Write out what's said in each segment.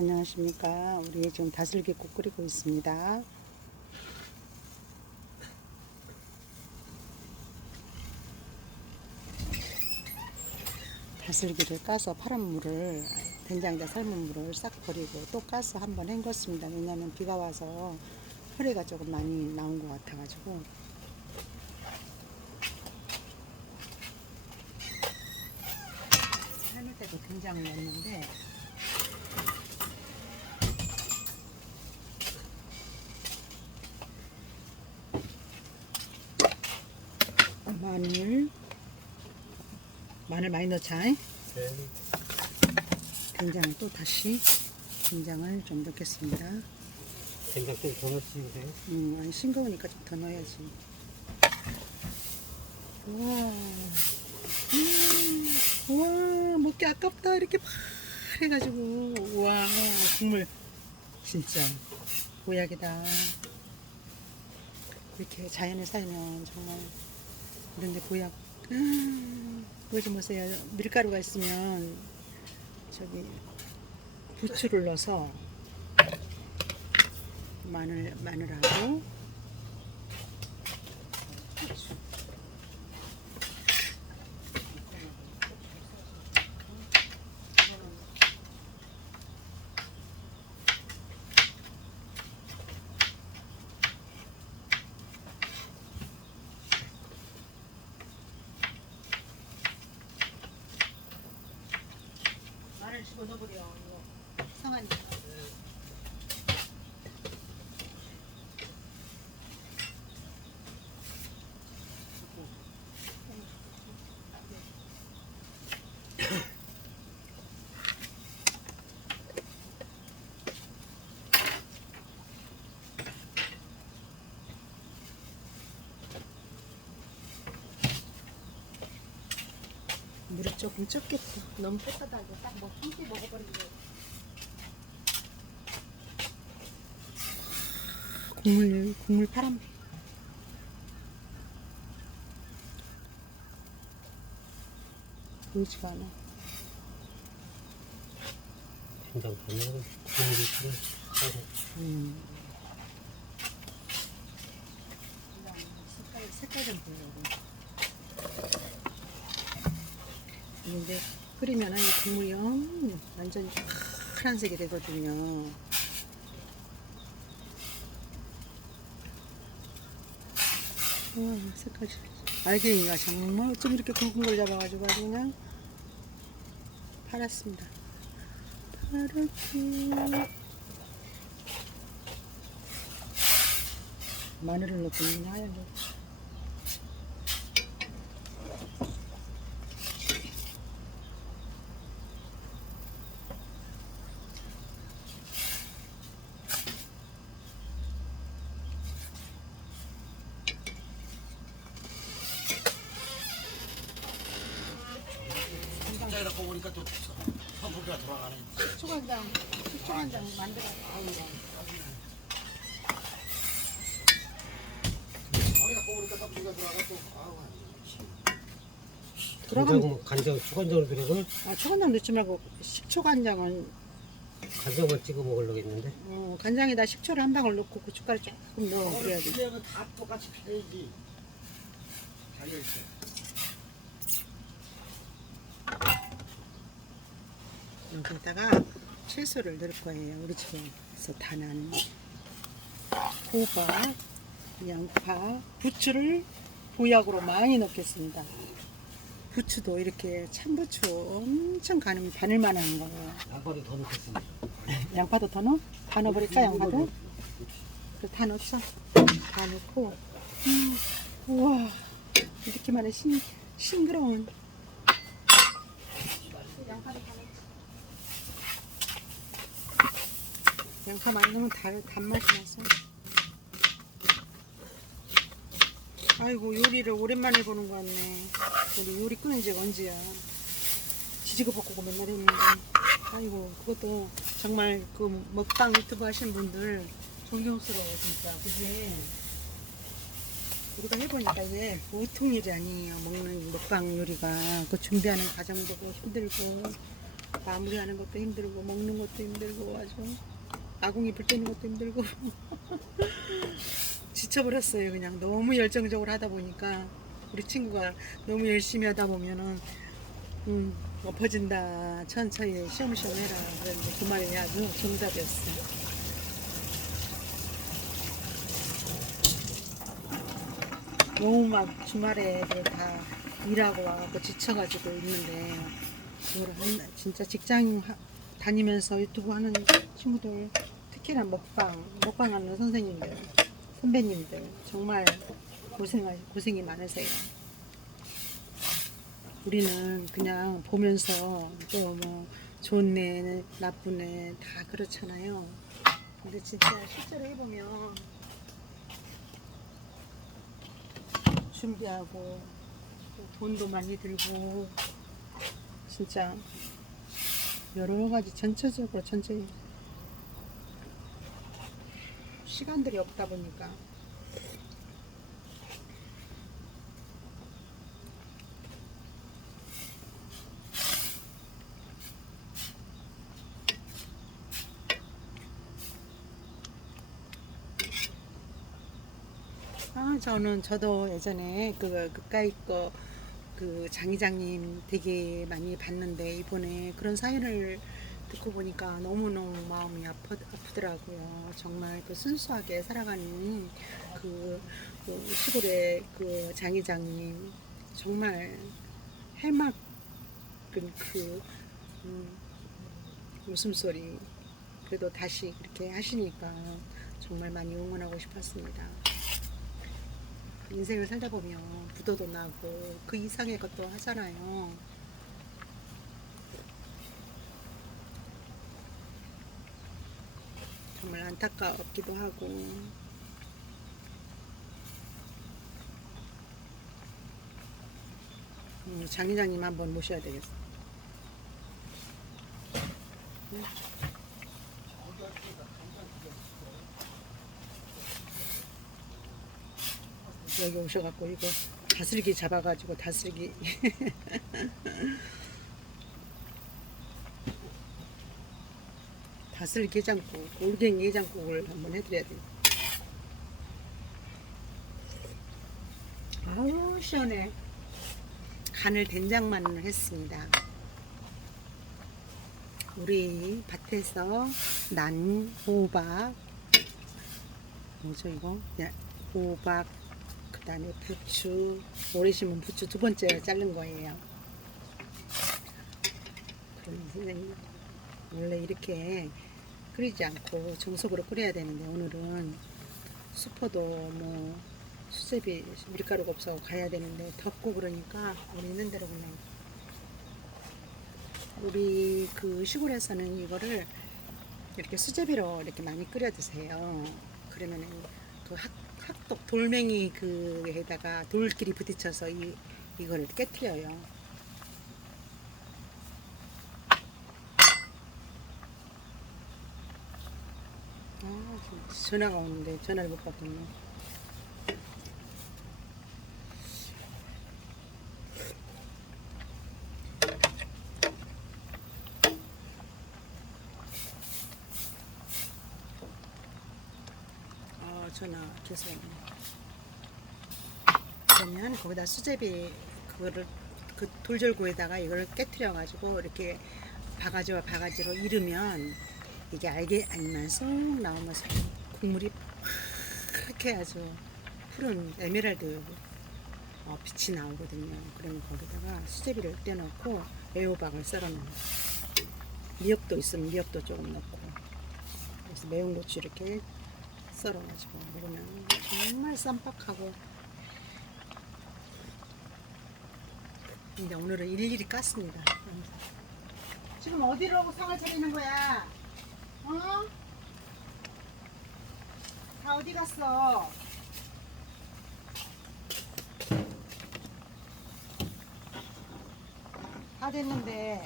안녕하십니까. 우리 지금 다슬기국 끓이고 있습니다. 다슬기를 까서 파란 물을 된장에다 삶은 물을 싹 버리고 또 까서 한번 헹궜습니다. 왜냐하면 비가 와서 허리가 조금 많이 나온 것 같아 가지고 삶을 때도 된장을 넣었는데 마늘. 마늘 많이 넣자 네. 된장을 또 다시 된장을 좀 넣겠습니다. 된장 좀 더 넣으시면 돼요. 음, 아니 싱거우니까 좀 더 넣어야지. 우와. 음, 우와 먹기 아깝다. 이렇게 파래가지고. 우와 국물. 진짜 보약이다. 이렇게 자연에 살면 정말 그런데 보약 음, 보지 보세요 밀가루가 있으면 저기 부추를 넣어서 마늘 마늘하고 부추. 마늘 집어 넣어버려. 이거. 상하니 물이 조금 적겠다. 너무 뺏어다고 딱뭐 한끼 먹어버리는 거. 국물 국물 파란. 보이지가 않아. 된장 더 넣고 국물이 좀 음. 색깔 색깔 좀 보려고. 근데 끓이면은 이 국물이 음, 완전히 파란색이 되거든요. 와 색깔 알갱이가 정말 어쩜 이렇게 굵은 걸 잡아가지고 아주 그냥 팔았습니다. 파랗게 마늘을 넣고 그냥 하얀 거. 된장에다 꼽으니까 또 선풍기가 돌아가네. 식초간장, 식초간장 만들어. 돌아가 간장 간장 초간장을 들어서 아 초간장 넣지 말고 식초간장은 간장만 찍어 먹으려고 했는데 어, 간장에다 식초를 한 방울 넣고 고춧가루 조금 넣어 그래야지. 그래야지. 다 똑같이 패야지. 달려 있어. 여기다가 채소를 넣을 거예요. 우리 집에서 다 나는 호박, 양파, 부추를 보약으로 많이 넣겠습니다. 부추도 이렇게 참부추 엄청 가는 바늘만한 거예요. 양파도 더 넣겠습니다. 양파도 더 넣어? 다 넣어버릴까 양파도? 다 넣었어. 다 넣고 음, 우와 이렇게만 해 싱, 싱그러운 양파 많이 넣으면 달, 단맛이 나서. 아이고 요리를 오랜만에 보는 거 같네. 우리 요리 끊은 지가 언제야? 지지고 볶고 맨날 했는데. 아이고 그것도 정말 그 먹방 유튜브 하시는 분들 존경스러워 진짜. 그게 우리가 해보니까 이게 보통 일이 아니에요 먹는 먹방 요리가. 그 준비하는 과정도 힘들고 마무리하는 것도 힘들고 먹는 것도 힘들고 아주 아궁이 불 때는 것도 힘들고 지쳐버렸어요 그냥. 너무 열정적으로 하다 보니까 우리 친구가 너무 열심히 하다 보면은 음 엎어진다 천천히 시험시험 해라 그랬는데 그 말이 아주 정답이었어요. 너무 막 주말에 다 일하고 와갖고 지쳐가지고 있는데 그걸 한, 진짜 직장 하- 다니면서 유튜브 하는 친구들 특히나 먹방 먹방하는 선생님들 선배님들 정말 고생 고생이 많으세요. 우리는 그냥 보면서 또뭐 좋네 나쁘네 다 그렇잖아요. 근데 진짜 실제로 해보면 준비하고 또 돈도 많이 들고 진짜 여러 가지 전체적으로 전체 시간들이 없다 보니까. 아 저는 저도 예전에 그 그까이 거 그 장이장님 되게 많이 봤는데 이번에 그런 사연을 듣고 보니까 너무너무 마음이 아프, 아프더라고요. 정말 그 순수하게 살아가는 그, 그 시골의 그 장이장님 정말 해맑은 그 음, 웃음소리 그래도 다시 그렇게 하시니까 정말 많이 응원하고 싶었습니다. 인생을 살다 보면 부도도 나고 그 이상의 것도 하잖아요. 정말 안타깝기도 하고. 음, 장 회장님 한번 모셔야 되겠어. 여기 오셔갖고 이거 다슬기 잡아가지고 다슬기 다슬기 해장국, 올갱이 해장국을 한번 해드려야 돼. 아우 시원해. 간을 된장만을 했습니다. 우리 밭에서 난 호박, 뭐죠 이거? 야, 호박, 그 다음에 부추, 오래 심은 부추 두 번째 자른 거예요. 그럼 선생님, 원래 이렇게 끓이지 않고 정석으로 끓여야 되는데 오늘은 수포도 뭐 수제비 밀가루가 없어 가야 되는데 덥고 그러니까 우리 있는 대로 그냥 우리 그 시골에서는 이거를 이렇게 수제비로 이렇게 많이 끓여 드세요. 그러면은 그 학, 학독 돌멩이 그에다가 돌끼리 부딪혀서 이 이거를 깨트려요. 아, 진짜 전화가 오는데 전화를 못 받겠네. 어, 전화 계속. 오네. 그러면 거기다 수제비 그거를 그 돌절구에다가 이걸 깨트려 가지고 이렇게 바가지와 바가지로 이르면 이게 알게 아니면 쏙 나오면서 국물이 파랗게 아주 푸른 에메랄드 어, 빛이 나오거든요. 그러면 거기다가 수제비를 떼놓고 애호박을 썰어놓는 미역도 있으면 미역도 조금 넣고 그래서 매운 고추 이렇게 썰어가지고 먹으면 정말 쌈박하고 근데 오늘은 일일이 깠습니다. 지금 어디로 상을 차리는 거야? 어? 다 어디 갔어? 다 됐는데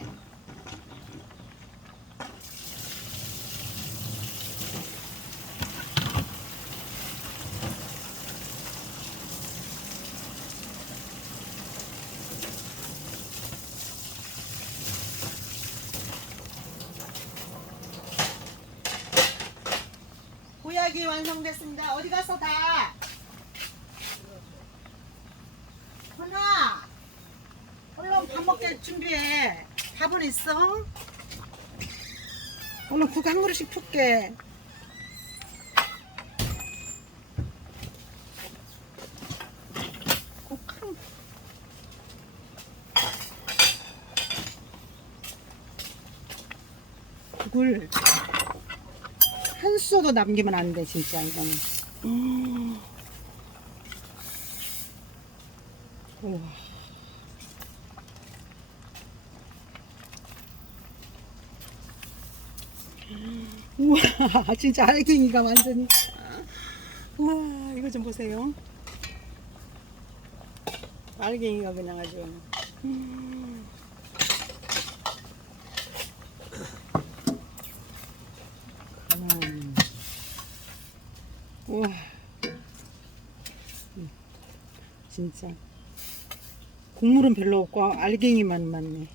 도자기 완성됐습니다. 어디 갔어 다? 하나. 얼른 밥 먹게 준비해. 밥은 있어? 얼른 국 한 그릇씩 풀게. 국을 한 쏘도 남기면 안 돼 진짜 이거는. 음. 우와. 우와 진짜 알갱이가 완전히 우와 이거 좀 보세요 알갱이가 그냥 아주 음. 음. 우와 음. 진짜 국물은 별로 없고 알갱이만 많네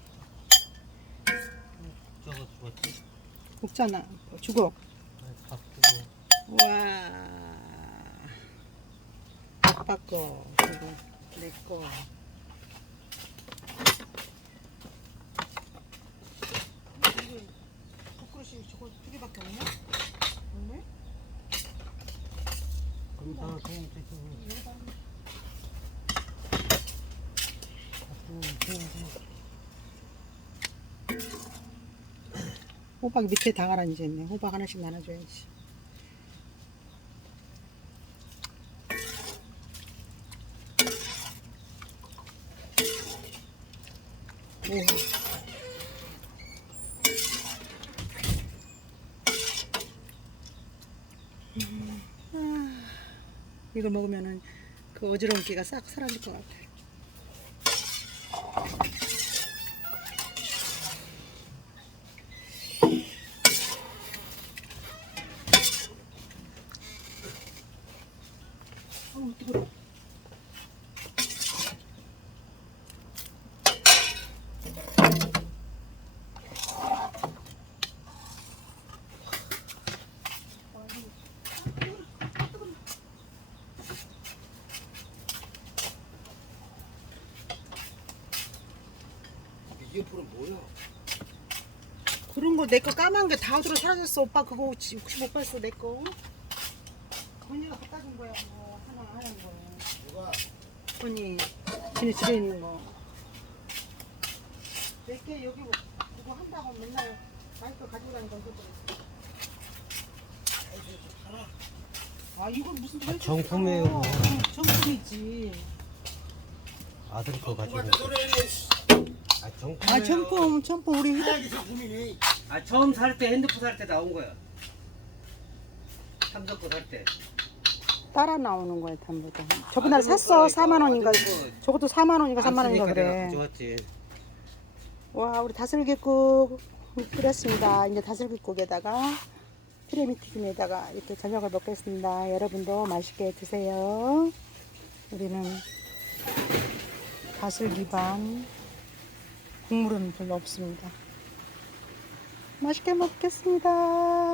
저거 죽었지? 먹잖아 죽어 밥 주고. 와 아빠 거 그리고 내거 저거 두 개밖에 없네? 없네? 금방 그냥 되죠. 호박 밑에 다 가라앉았네. 호박 하나씩 나눠줘야지. 아, 이걸 먹으면은 그 어지러운 기가 싹 사라질 것 같아. 어 풀은 뭐야? 그런 거 내 거 까만 게 다 들어 사라졌어. 오빠 그거 혹시 못 봤어? 내 거? 언니가 갖다 준 거야 뭐 하나 하는 거 누가? 언니 집에 집에 있는 거. 몇 개 여기 뭐 그거 한다고 맨날 마이크 가지고 다니던 그거. 하나 아. 이건 무슨 잘 정품이에요. 응, 정품이지. 아들 거 가지고. 누가 소리를 아 정품. 아 정품 정품 우리 휴대 하얀 상품이네. 아 처음 살 때 핸드폰 살 때 나온 거야. 삼성 거살 때. 따라 나오는 거야 담보다 저번에 샀어 4만 원인가 저것도 4만 원인가 3만 원인가 그래 가져왔지. 와 우리 다슬기국 끓였습니다. 이제 다슬기국에다가 트레미 튀김에다가 이렇게 저녁을 먹겠습니다. 여러분도 맛있게 드세요. 우리는 다슬기 반 국물은 별로 없습니다. 맛있게 먹겠습니다.